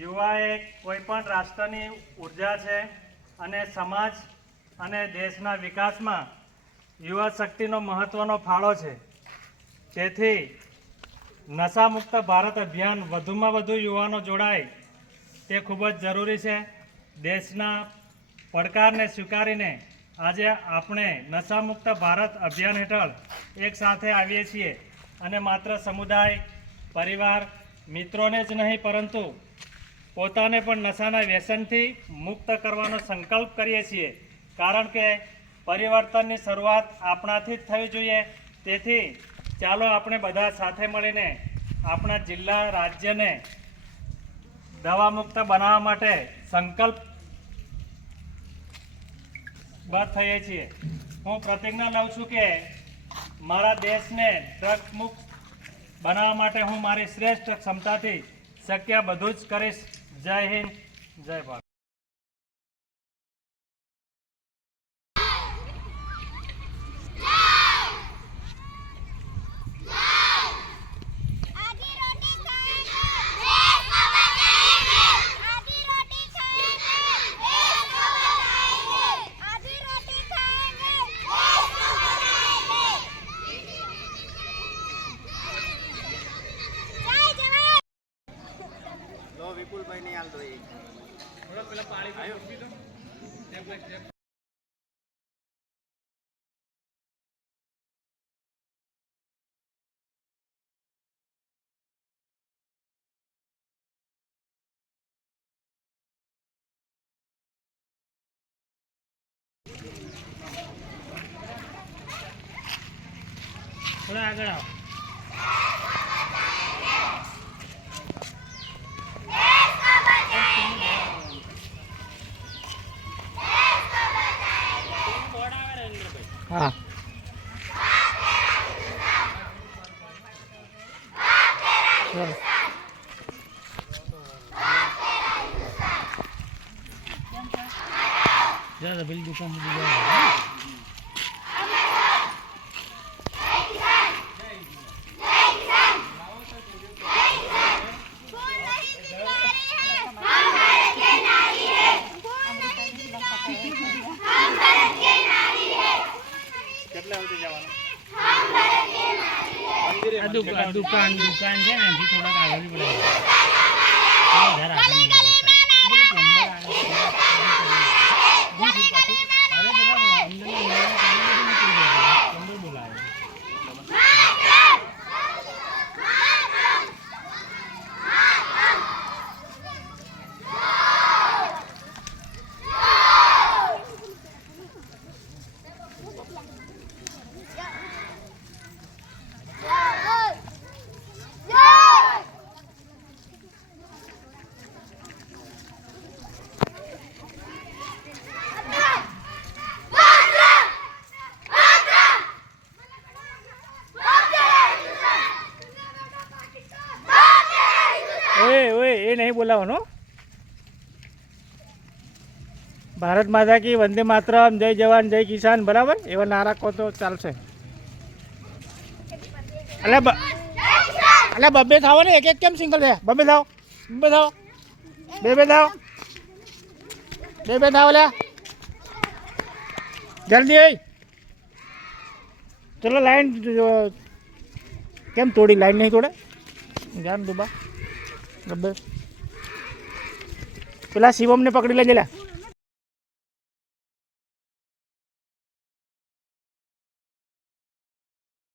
યુવા એ કોઈ પણ રાષ્ટ્રની ઉર્જા છે અને સમાજ અને દેશના વિકાસમાં યુવા શક્તિનો મહત્ત્વનો ફાળો છે. તેથી નશામુક્ત ભારત અભિયાન વધુમાં વધુ યુવાનો જોડાય તે ખૂબ જ જરૂરી છે. દેશના પડકારને સ્વીકારીને આજે આપણે નશામુક્ત ભારત અભિયાન હેઠળ એક સાથે આવીએ છીએ અને માત્ર સમુદાય, પરિવાર, મિત્રોને જ નહીં પરંતુ પોતાને પણ નશાના વ્યસનથી મુક્ત કરવાનો સંકલ્પ કરીએ છીએ. કારણ કે પરિવર્તનની શરૂઆત આપણાથી જ થવી જોઈએ. તેથી ચાલો આપણે બધા સાથે મળીને આપણા જિલ્લા, રાજ્યને દવામુક્ત બનાવવા માટે સંકલ્પબદ્ધ થઈએ છીએ. હું પ્રતિજ્ઞા લઉં છું કે મારા દેશને ડ્રગ્સ મુક્ત બનાવવા માટે હું મારી શ્રેષ્ઠ ક્ષમતાથી શક્ય બધું જ કરીશ. જય હિન્દ, જય ભારત. વિપુલભાઈ ને હાલ દો થોડા પેલા પાણી આવ્યો થોડા આગળ આવો. હા ચલો બિલ દુકાન દુકાન છે ને એથી થોડાક આગળ પડે. એ નહીં બોલાવવાનો. ભારત માતા કી, વંદે માતરમ, જય જવાન જય કિસાન, બરાબર એવા નારા કહો તો ચાલશે. એટલે બબ્બે થાવ ને, એક એક કેમ સિંગલ છે? બબ્બે થાવ, બબ્બે થાવ, બે થાવ, બે થાવ લે જલ્દી. ચલો લાઈન કેમ તોડી? લાઈન નહીં તોડે. જાન દુબા બબ્બે પેલા શિવમને પકડી લેજે લે.